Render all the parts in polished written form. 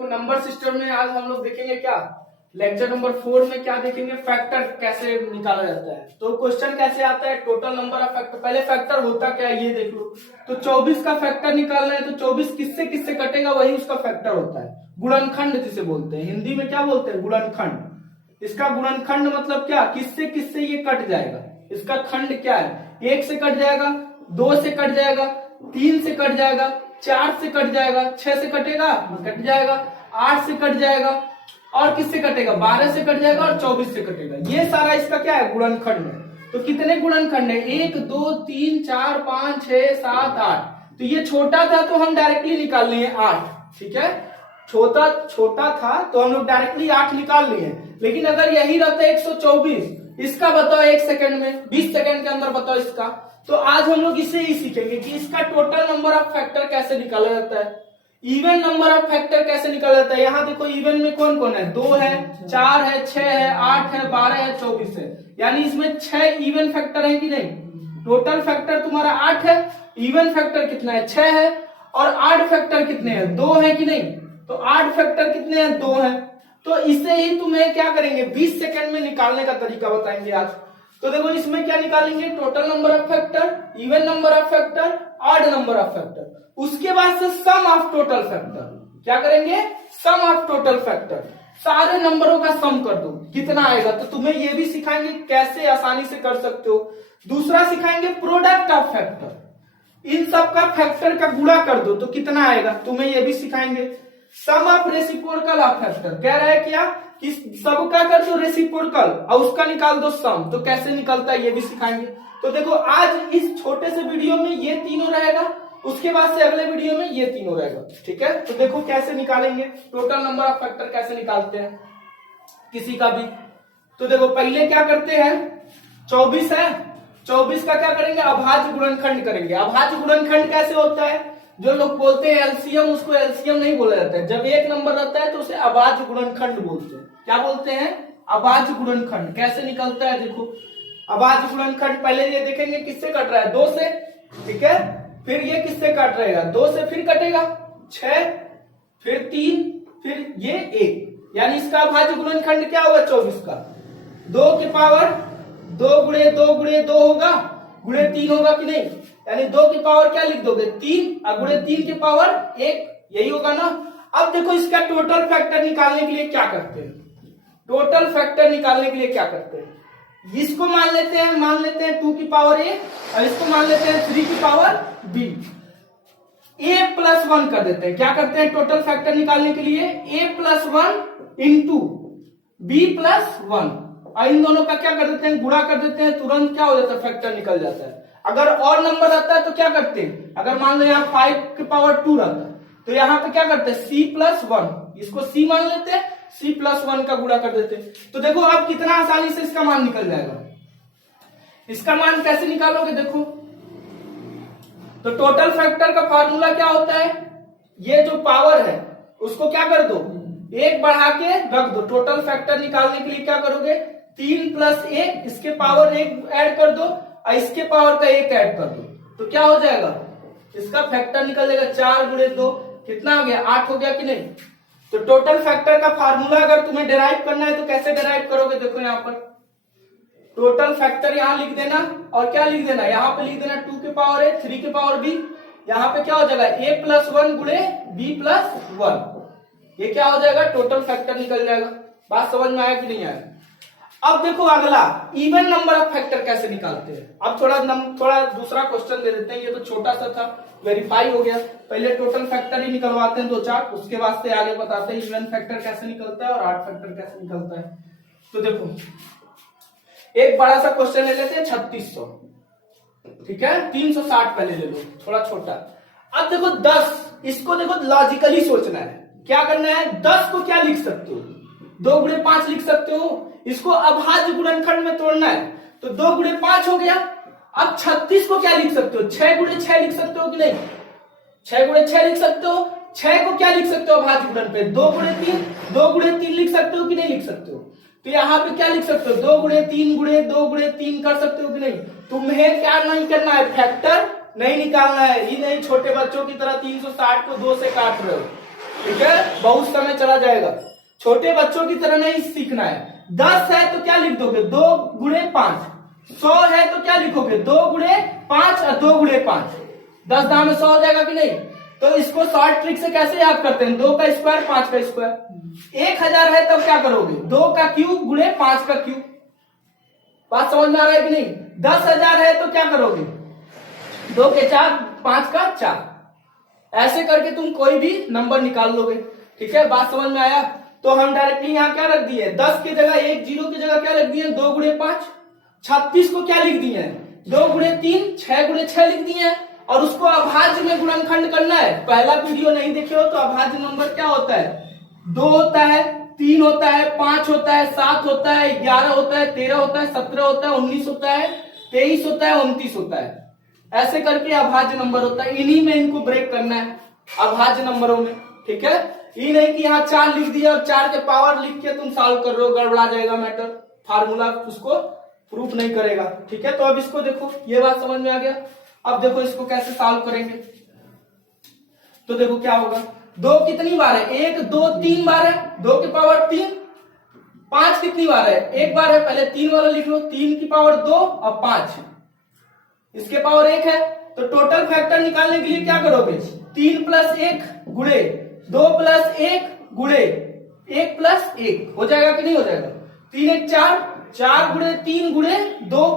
देखो number system में आज हम लोग देखेंगे क्या, लेक्चर नंबर 4 में क्या देखेंगे, फैक्टर कैसे निकाला जाता है। तो क्वेश्चन कैसे आता है, टोटल नंबर ऑफ फैक्टर। पहले फैक्टर होता क्या है ये देख लो। तो 24 का फैक्टर निकालना है तो 24 किससे किससे कटेगा वही उसका फैक्टर होता है। गुणनखंड जिसे बोलते हैं, हिंदी में क्या बोलते हैं, गुणनखंड। इसका गुणनखंड मतलब क्या, किससे किससे ये कट जाएगा। इसका खंड क्या है, 1 से कट जाएगा, 2 से कट जाएगा, 3 से कट जाएगा, 4 से कट जाएगा, 6 से कटेगा कट जाएगा, 8 से कट जाएगा, और किससे कटेगा, 12 से कट जाएगा, और 24 से कटेगा। ये सारा इसका क्या है, गुणनखंड है। तो कितने गुणनखंड है, 1 2 3 4 5 6 7 8। तो ये छोटा था तो हम डायरेक्टली निकाल लिए 8, ठीक है। छोटा था तो हम लोग डायरेक्टली 8 निकाल लिए। लेकिन अगर यही रहता 124, इसका बताओ 1 सेकंड में, 20 सेकंड के अंदर बताओ इसका। तो आज हम लोग इसे ही सीखेंगे कि इसका टोटल नंबर ऑफ फैक्टर कैसे निकाला जाता है, इवन नंबर ऑफ फैक्टर कैसे निकाला जाता है। यहाँ देखो इवन में कौन कौन है, 2 है, 4 है, 6 है, 8 है, 12 है, 24 है। यानी इसमें 6 इवन फैक्टर है कि नहीं। टोटल फैक्टर तुम्हारा 8 है, इवन फैक्टर कितना है, 6 है, और 8 फैक्टर कितने हैं, 2 है कि नहीं। तो 8 फैक्टर कितने हैं, 2 है। तो इसे ही तुम्हें क्या करेंगे, 20 सेकंड में निकालने का तरीका बताएंगे आज। तो देखो इसमें क्या निकालेंगे, total number of factor, even number of factor, odd number of factor. उसके बाद से सम ऑफ टोटल फैक्टर। क्या करेंगे, सम ऑफ टोटल फैक्टर। सारे नंबरों का सम कर दो कितना आएगा। तो तुम्हें ये भी सिखाएंगे कैसे आसानी से कर सकते हो। दूसरा सिखाएंगे प्रोडक्ट ऑफ फैक्टर, इन सब का फैक्टर का गुणा कर दो तो कितना आएगा, तुम्हें ये भी सिखाएंगे। सम ऑफ रेसिप्रोकल ऑफ फैक्टर, कह रहा है क्या कि सबका कर दो रेसिप्रोकल और उसका निकाल दो सम, तो कैसे निकलता है ये भी सिखाएंगे। तो देखो आज इस छोटे से वीडियो में ये तीनों रहेगा, उसके बाद से अगले वीडियो में ये तीनों रहेगा, ठीक है। तो देखो कैसे निकालेंगे टोटल नंबर ऑफ फैक्टर, कैसे निकालते हैं किसी का भी। तो देखो पहले क्या करते हैं, 24 है, 24 का क्या करेंगे, अभाज्य गुणनखंड करेंगे। अभाज्य गुणनखंड कैसे होता है, जो लोग बोलते हैं एलसीएम, उसको एलसीएम नहीं बोला जाता है। जब एक नंबर रहता है तो उसे अभाज्य गुणनखंड बोलते हैं। क्या बोलते हैं, अभाज्य गुणनखंड। कैसे निकलता है देखो, अभाज्य गुणनखंड पहले ये देखेंगे किससे कट रहा है, 2 से, ठीक है। फिर ये किससे कट रहेगा, 2 से फिर कटेगा 6, फिर 3, फिर ये 1। यानी इसका अभाज्य गुणनखंड क्या होगा, 24 का 2 की पावर 2 गुणे 2 गुणे 2 होगा, गुणे 3 होगा कि नहीं। यानी 2 की पावर क्या लिख दोगे, 3, और गुणे 3 की पावर 1, यही होगा ना। अब देखो इसका टोटल फैक्टर निकालने के लिए क्या करते हैं, टोटल फैक्टर निकालने के लिए क्या करते हैं, इसको मान लेते हैं 2 की पावर a, और इसको मान लेते हैं 3 की पावर b। a प्लस 1 कर देते हैं। क्या करते हैं टोटल फैक्टर निकालने के लिए, a plus 1 into b plus 1, और इन दोनों का क्या कर देते हैं, गुणा कर देते हैं। तुरंत क्या हो जाता है, फैक्टर निकल जाता है। अगर और नंबर आता है तो क्या करते हैं, अगर मान लो यहाँ 5 की पावर 2 रहता है तो यहाँ पे क्या करते हैं, c प्लस 1, इसको c मान लेते हैं, c प्लस 1 का गुणा कर देते हैं। तो देखो अब कितना आसानी से इसका मान निकल जाएगा। इसका मान कैसे निकालोगे देखो, तो टोटल फैक्टर का फार्मूला क्या होता है, ये जो पावर है उसको क्या कर दो, 1 बढ़ा के रख दो। टोटल फैक्टर निकालने के लिए क्या करोगे, 3 प्लस 1, इसके पावर 1 ऐड कर दो और इसके पावर का 1 ऐड कर दो, तो क्या हो जाएगा, इसका फैक्टर निकल जाएगा। 4 गुणे 2 कितना हो गया, 8 हो गया कि नहीं। तो टोटल फैक्टर का फार्मूला अगर तुम्हें डिराइव करना है तो कैसे डिराइव करोगे, देखो यहाँ पर टोटल फैक्टर यहाँ लिख देना, और क्या लिख देना, यहाँ पे लिख देना 2 की पावर a, 3 की पावर b। यहाँ पे क्या हो जाएगा, a प्लस 1 गुणे b प्लस 1, ये क्या हो जाएगा, टोटल फैक्टर निकल जाएगा। बात समझ में आया कि नहीं आया। अब देखो अगला, इवन नंबर ऑफ फैक्टर कैसे निकालते हैं। अब थोड़ा दूसरा क्वेश्चन दे देते हैं, ये तो छोटा सा था, वेरीफाई हो गया। पहले टोटल फैक्टर ही निकलवाते हैं 2-4, उसके बाद से आगे बताते हैं इवन फैक्टर कैसे निकलता है और ऑड फैक्टर कैसे निकलता है। तो देखो एक बड़ा सा क्वेश्चन ले लेते हैं 3600, ठीक है, 360 पहले ले लो, थोड़ा छोटा। अब देखो 10, इसको देखो लॉजिकली सोचना है, क्या करना है, 10 को क्या लिख सकते हो, 2 गुणे 5 लिख सकते हो। इसको अभाज्य गुणनखंड में तोड़ना है तो 2 गुणे 5 हो गया। अब 36 को क्या लिख सकते हो, 6 गुणे 6 लिख सकते हो कि नहीं, 6 गुणे 6 लिख सकते हो। 6 को क्या लिख सकते हो अभाज्य गुणन पे, 2 गुणे 3, 2 गुणे 3 लिख सकते हो कि नहीं लिख सकते हो। तो यहाँ पे क्या लिख सकते हो, 2 गुणे 3 गुणे 2 गुणे 3 कर सकते हो कि नहीं। तुम्हें क्या नहीं करना है, फैक्टर नहीं निकालना है। ये नहीं छोटे बच्चों की तरह 360 को 2 से काट रहे हो, ठीक है, बहुत समय चला जाएगा। छोटे बच्चों की तरह नहीं सीखना है। 10 है तो क्या लिख दोगे 2 गुणे 5। 100 है तो क्या लिखोगे 2 गुणे 5 और 2 गुणे 5। 10 दाम में 100 हो जाएगा कि नहीं। तो इसको शॉर्ट ट्रिक से कैसे याद करते हैं, 2 का स्क्वायर 5 का स्क्वायर। 1000 है तब क्या करोगे 2 का क्यूब गुणे 5 का क्यूब। बात समझ में आ रहा है कि नहीं। 10,000 है तो क्या करोगे 2 के 4 5 का 4। ऐसे करके तुम कोई भी नंबर निकाल लोगे। ठीक है, बात समझ में आया। तो हम डायरेक्टली यहाँ क्या रख दिए 10 की जगह 1 0 की जगह क्या रख दिए 2 गुणे 5। 36 को क्या लिख दिए 2 गुणे 3 6 गुणे 6 लिख दिए। और उसको अभाज्य में गुणनखंड करना है। पहला वीडियो नहीं देखे हो तो अभाज्य नंबर क्या होता है 2 होता है 3 होता है 5 होता है 7 होता है 11 होता है 13 होता है 17 होता है 19 होता है 23 होता है 29 होता है। ऐसे करके अभाज्य नंबर होता है। इन्हीं में इनको ब्रेक करना है अभाज्य नंबरों में। ठीक है, ये नहीं कि यहाँ 4 लिख दिया और 4 के पावर लिख के तुम सॉल्व कर रहे हो, गड़बड़ा जाएगा मैटर। फार्मूला उसको प्रूफ नहीं करेगा। ठीक है, तो अब इसको देखो, ये बात समझ में आ गया। अब देखो इसको कैसे सॉल्व करेंगे। तो देखो क्या होगा 2 कितनी बार है 1 2 3 बार है 2 की पावर 3। 5 कितनी बार है 1 बार है, पहले 3 वाला लिख लो 3 की पावर 2 और 5 इसके पावर 1 है। तो टोटल फैक्टर निकालने के लिए क्या करोगे 3 प्लस 1 गुणे 2 प्लस 1 गुणे 1 प्लस 1 हो जाएगा कि नहीं हो जाएगा। 3 1 4 4 गुणे 3 गुणे 2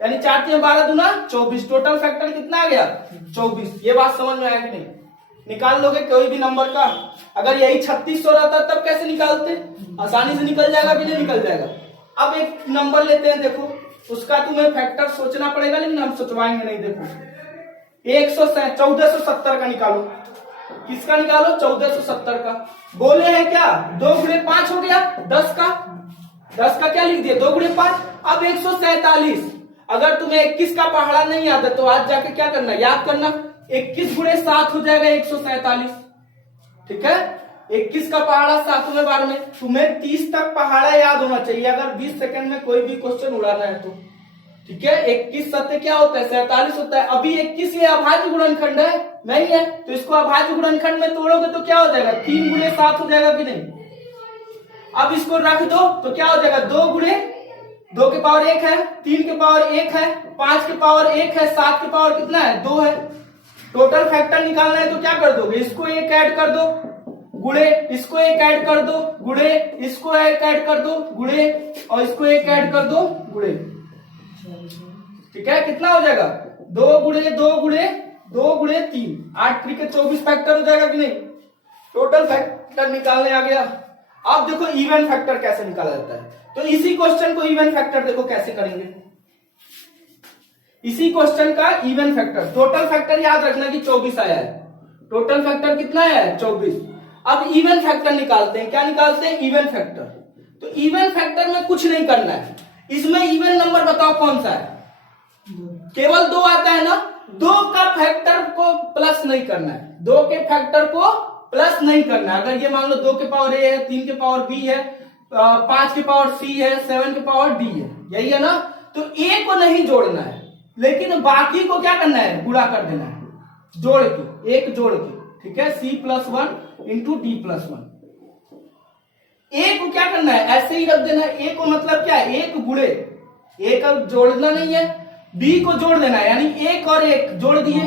यानी 4 3 12 दूना 24। टोटल फैक्टर कितना आ गया 24। ये बात समझ में आया कि नहीं। निकाल लोगे कोई भी नंबर का। अगर यही 3600 रहता तब कैसे निकालते, आसानी से निकल जाएगा कि नहीं निकल जाएगा। अब एक नंबर लेते हैं, देखो उसका तुम्हें फैक्टर सोचना पड़ेगा लेकिन हम सोचवाएंगे नहीं। देखो 1470 का निकालो। किसका निकालो 1470 का। बोले हैं क्या 2 गुणे 5 हो गया 10 का। 10 का क्या लिख दिया 2 गुणे 5। अब 147। अगर तुम्हें 21 का पहाड़ा नहीं याद है तो आज जाके क्या करना याद करना 21 गुणे 7 हो जाएगा 147। ठीक है, 21 का पहाड़ा 7वें बार में। तुम्हें 30 तक पहाड़ा याद होना चाहिए अगर 20 सेकंड में कोई भी क्वेश्चन उड़ाना है तो। ठीक है, 21 सत्य क्या होता है 47 होता है। अभी 21 ये अभाज्य गुणनखंड है नहीं है, तो इसको अभाज्य गुणनखंड में तोड़ोगे तो क्या हो जाएगा 3 गुणे 7 हो जाएगा कि नहीं। अब इसको रख दो तो क्या हो जाएगा 2 गुणे 2 के पावर 1 है 3 के पावर 1 है 5 के पावर 1 है 7 के पावर कितना है 2 है। टोटल फैक्टर निकालना है तो क्या कर दोगे इसको 1 ऐड कर दो गुणे इसको 1 ऐड कर दो गुणे इसको 1 ऐड कर दो गुणे और इसको 1 ऐड कर दो गुणे। ठीक है, कितना हो जाएगा 2 गुणे 2 गुणे 2 गुणे 3 8 3 के 24 फैक्टर हो जाएगा कि नहीं। टोटल फैक्टर निकालने आ गया। अब देखो इवन फैक्टर कैसे निकाला जाता है। तो इसी क्वेश्चन को इवन फैक्टर देखो कैसे करेंगे। इसी क्वेश्चन का इवन फैक्टर टोटल फैक्टर याद रखना कि 24 आया है। टोटल फैक्टर कितना है 24। अब इवन फैक्टर निकालते हैं। क्या निकालते हैं इवन फैक्टर। तो इवन फैक्टर में कुछ नहीं करना है। इसमें इवन नंबर बताओ कौन सा है केवल 2 आता है ना। 2 का फैक्टर को प्लस नहीं करना है 2 के फैक्टर को प्लस नहीं करना है। अगर ये मान लो 2 के पावर ए है 3 के पावर बी है 5 के पावर सी है 7 के पावर डी है यही है ना। तो ए को नहीं जोड़ना है लेकिन बाकी को क्या करना है गुणा कर देना है जोड़ के 1 जोड़ के। ठीक है, c+1 इंटू d+1। ए को क्या करना है ऐसे ही रख देना है। ए को मतलब क्या है 1 गुणे ए का जोड़ना नहीं है बी को जोड़ देना है यानी 1 और 1 जोड़ दिए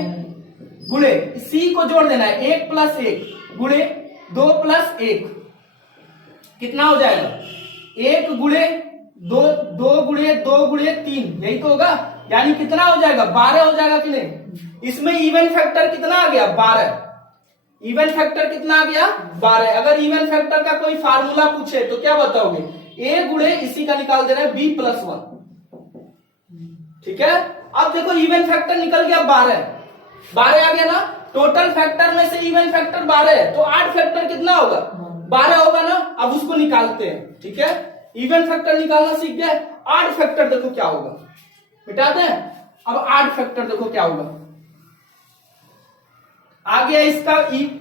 गुणे सी को जोड़ देना है 1 प्लस 1 गुणे 2 प्लस 1 कितना हो जाएगा 1 गुणे 2 गुणे 2 गुणे 3 यही तो होगा यानी कितना हो जाएगा 12 हो जाएगा कि नहीं। इसमें इवन फैक्टर कितना आ गया 12। इवन फैक्टर कितना आ गया 12। अगर इवन फैक्टर का कोई फार्मूला पूछे तो क्या बताओगे a गुणे इसी का निकाल देना है b+1। ठीक है, अब देखो इवन फैक्टर निकल गया 12 आ गया ना। टोटल फैक्टर में से इवन फैक्टर 12 है तो 8 फैक्टर कितना होगा 12 होगा ना। अब उसको निकालते हैं। ठीक है, इवन फैक्टर निकालना सीख गए। 8 फैक्टर देखो क्या होगा मिटा दें। अब 8 फैक्टर देखो क्या होगा आ गया इसका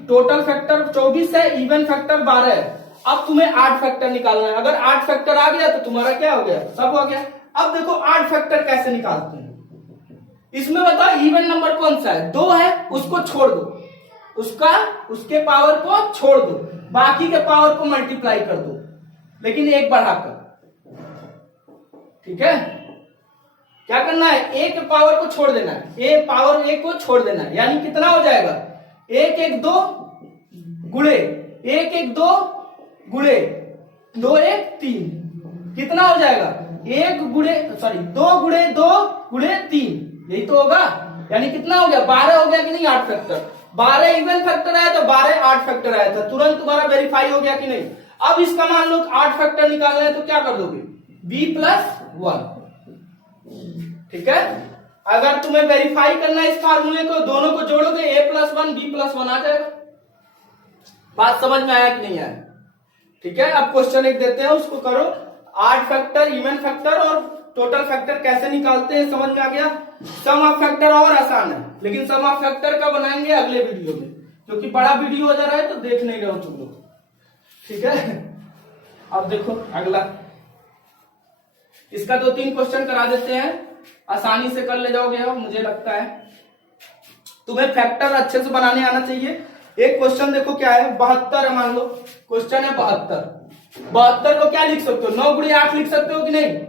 टोटल फैक्टर 24 है इवन फैक्टर 12 है। अब तुम्हें 8 फैक्टर निकालना है। अगर 8 फैक्टर आ गया तो तुम्हारा क्या हो गया सब हो गया। अब देखो 8 फैक्टर कैसे निकालते हैं। इसमें बताओ इवन नंबर कौन सा है 2 है उसको छोड़ दो उसका उसके पावर को छोड़ दो, बाकी के पावर को मल्टीप्लाई कर दो, लेकिन एक बढ़ाकर। ठीक है, क्या करना है, ए के पावर को छोड़ देना है, ए पावर ए को छोड़ देना है, यानी कितना हो जाएगा, एक एक दो गुणे एक एक दो गुणे दो एक तीन, कितना हो जाएगा, एक गुणे सॉरी दो गुणे दो गुणे तीन, यही तो होगा। यानी कितना हो गया, 12 हो गया कि नहीं, 8 फैक्टर। 12 इवन फैक्टर आया तो 12 8 फैक्टर आया था, तुरंत तुम्हारा वेरीफाई हो गया कि नहीं। अब इसका मान लो 8 फैक्टर निकालना है तो क्या कर दोगे, b+1। ठीक है, अगर तुम्हें वेरीफाई करना है इस फार्मूले को, दोनों को जोड़ोगे a+1 b+1 आ जाएगा। बात समझ में आया कि नहीं आया। ठीक है, अब क्वेश्चन एक देते हैं, उसको करो। 8 फैक्टर, इवन फैक्टर और टोटल फैक्टर कैसे निकालते हैं समझ में आ गया। सम ऑफ फैक्टर और आसान है, लेकिन सम ऑफ फैक्टर का बनाएंगे अगले वीडियो में, क्योंकि बड़ा वीडियो हो जा रहा है तो देख नहीं रहे हो तुम लोग। ठीक है, अब देखो अगला, इसका 2-3 क्वेश्चन करा देते हैं, आसानी से कर ले जाओगे। अब मुझे लगता है तुम्हें फैक्टर अच्छे से बनाने आना चाहिए। एक क्वेश्चन देखो क्या है, 72 है, मान लो क्वेश्चन है 72 को क्या लिख सकते हो, 9 गुणे 8 लिख सकते हो कि नहीं।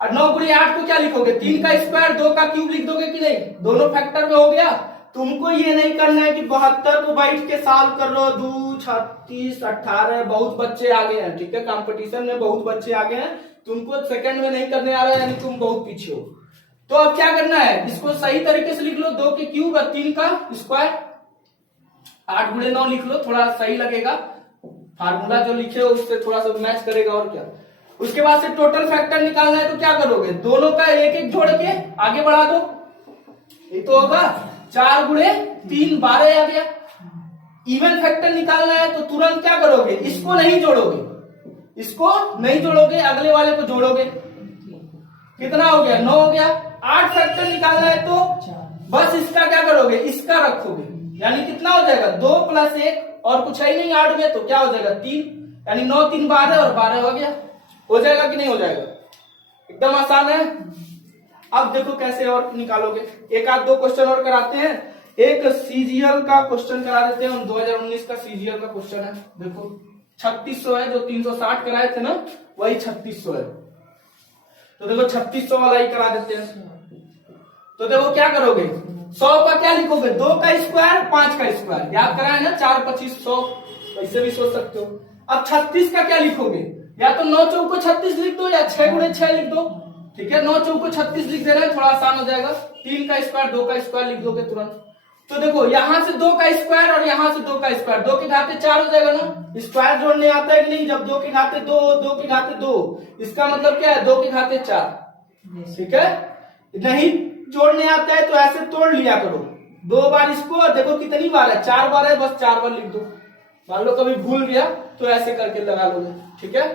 और 9 गुणे 8 को क्या लिखोगे, 3 का स्क्वायर 2 का क्यूब लिख दोगे कि नहीं, दोनों फैक्टर में हो गया। तुमको ये नहीं करना है कि 72 को बैठ के सॉल्व कर लो, 2 36 18, बहुत बच्चे आगे हैं। ठीक है, कंपटीशन में बहुत बच्चे आगे हैं, तुमको सेकंड में नहीं करने आ रहा है, यानी तुम बहुत पीछे हो। तो अब क्या करना है, इसको सही तरीके से लिख लो, 2 के क्यूब और 3 का स्क्वायर, 8 गुणे 9 लिख लो, थोड़ा सही लगेगा, फार्मूला जो लिखे हो उससे थोड़ा सा मैच करेगा। और क्या, उसके बाद से टोटल फैक्टर निकालना है तो क्या करोगे, दोनों का एक एक जोड़ के आगे बढ़ा दो, ये तो होगा 4 गुणे 3 12 आ गया। इवन फैक्टर निकालना है तो तुरंत क्या करोगे, इसको नहीं जोड़ोगे, इसको नहीं जोड़ोगे, अगले वाले को जोड़ोगे, कितना हो गया 9 हो गया। 8 फैक्टर निकालना है तो बस इसका क्या करोगे, इसका रखोगे, यानी कितना हो जाएगा 2 + 1, और कुछ है ही नहीं 8 में, तो क्या हो जाएगा 3, यानी 9 3 12 और 12 हो गया। हो जाएगा कि नहीं हो जाएगा, एकदम आसान है। अब देखो कैसे और निकालोगे, एक आध 2 क्वेश्चन और कराते हैं। एक सीजीएल का क्वेश्चन करा देते हैं, 2019 का सीजीएल का क्वेश्चन है। देखो 3600 है, जो 360 कराए थे ना वही 3600 है, तो देखो 3600 वाला ही करा देते हैं। तो देखो क्या करोगे, 100 का क्या लिखोगे, 2 का स्क्वायर 5 का स्क्वायर, याद कराए ना, 4 25 100, वैसे भी सोच सकते हो। अब 36 का क्या लिखोगे, या तो 9 चौको 36 लिख दो, या 6 गुणे 6 लिख दो। ठीक है, 9 चौको 36 लिख देना है, थोड़ा आसान हो जाएगा। 3 का स्क्वायर 2 का स्क्वायर लिख दोगे तुरंत। तो देखो यहां से 2 का स्क्वायर और यहां से 2 का स्क्वायर, 2 के घाते 4 हो जाएगा ना, स्क्वायर जोड़ने आता है कि नहीं, जब 2 के घाते 2 2 के घाते 2, इसका मतलब क्या है 2 के घाते 4। ठीक है, नहीं जोड़ने आता है तो ऐसे तोड़ लिया करो, 2 बार इसको, देखो कितनी बार है, 4 बार है, बस 4 बार लिख दो। मान लो कभी भूल गया तो ऐसे करके लगा लोगे। ठीक है,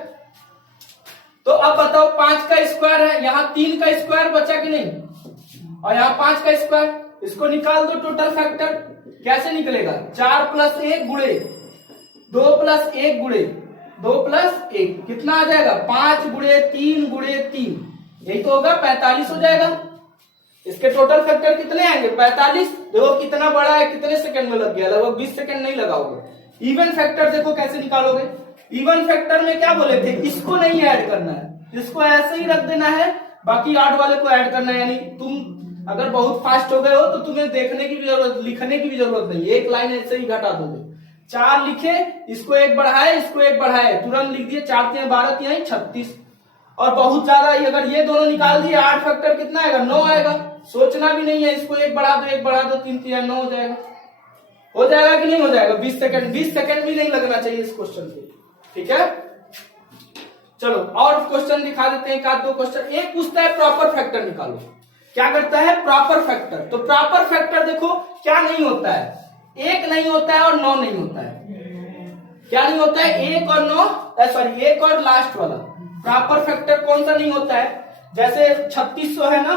तो अब बताओ 5 का स्क्वायर है, यहाँ 3 का स्क्वायर बचा कि नहीं, और यहाँ 5 का स्क्वायर, इसको निकाल दो टोटल फैक्टर। कैसे निकलेगा, 4 + 1 गुणे 2 + 1 गुणे 2 + 1, कितना आ जाएगा 5 गुणे 3 गुणे 3, यही तो होगा 45 हो जाएगा। इसके टोटल फैक्टर कितने आएंगे 45। देखो कितना बड़ा है, कितने सेकंड में लग गया, लगभग 20 सेकंड नहीं लगाओगे। इवन फैक्टर देखो कैसे निकालोगे, इवन फैक्टर में क्या बोले थे, इसको नहीं ऐड करना है, इसको ऐसे ही रख देना है, बाकी 8 वाले को ऐड करना है। यानी तुम अगर बहुत फास्ट हो गए हो तो तुम्हें देखने की भी जरूरत, लिखने की भी जरूरत नहीं, एक लाइन ऐसे ही घटा दोगे। 4 लिखे, इसको 1 बढ़ाए, इसको 1 बढ़ाए, तुरंत लिख दिए, 4 × 3 = 12 × 36। और बहुत ज्यादा, अगर ये दोनों निकाल दिए 8 फैक्टर कितना आएगा 9 आएगा, सोचना भी नहीं है, इसको 1 बढ़ा दो 1 बढ़ा दो 3 × 3 = 9 हो जाएगा। हो जाएगा कि नहीं हो जाएगा, 20 सेकंड भी नहीं लगना चाहिए इस क्वेश्चन पे। ठीक है, चलो और क्वेश्चन दिखा देते हैं, एक आध 2 क्वेश्चन। एक पूछता है प्रॉपर फैक्टर निकालो, क्या करता है प्रॉपर फैक्टर। तो प्रॉपर फैक्टर देखो क्या नहीं होता है, 1 नहीं होता है और 9 नहीं होता है। क्या नहीं होता है, 1 और 9, सॉरी 1 और लास्ट वाला। प्रॉपर फैक्टर कौन सा नहीं होता है, जैसे 3600 है ना,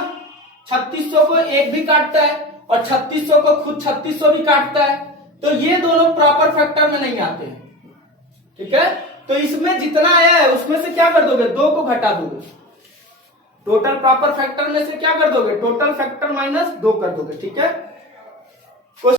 3600 को 1 भी काटता है और 3600 को खुद 3600 भी काटता है, तो ये दोनों प्रॉपर फैक्टर में नहीं आते हैं। ठीक है, तो इसमें जितना आया है उसमें से क्या कर दोगे, 2 को घटा दोगे, टोटल प्रॉपर फैक्टर में से क्या कर दोगे, टोटल फैक्टर -2 कर दोगे। ठीक है,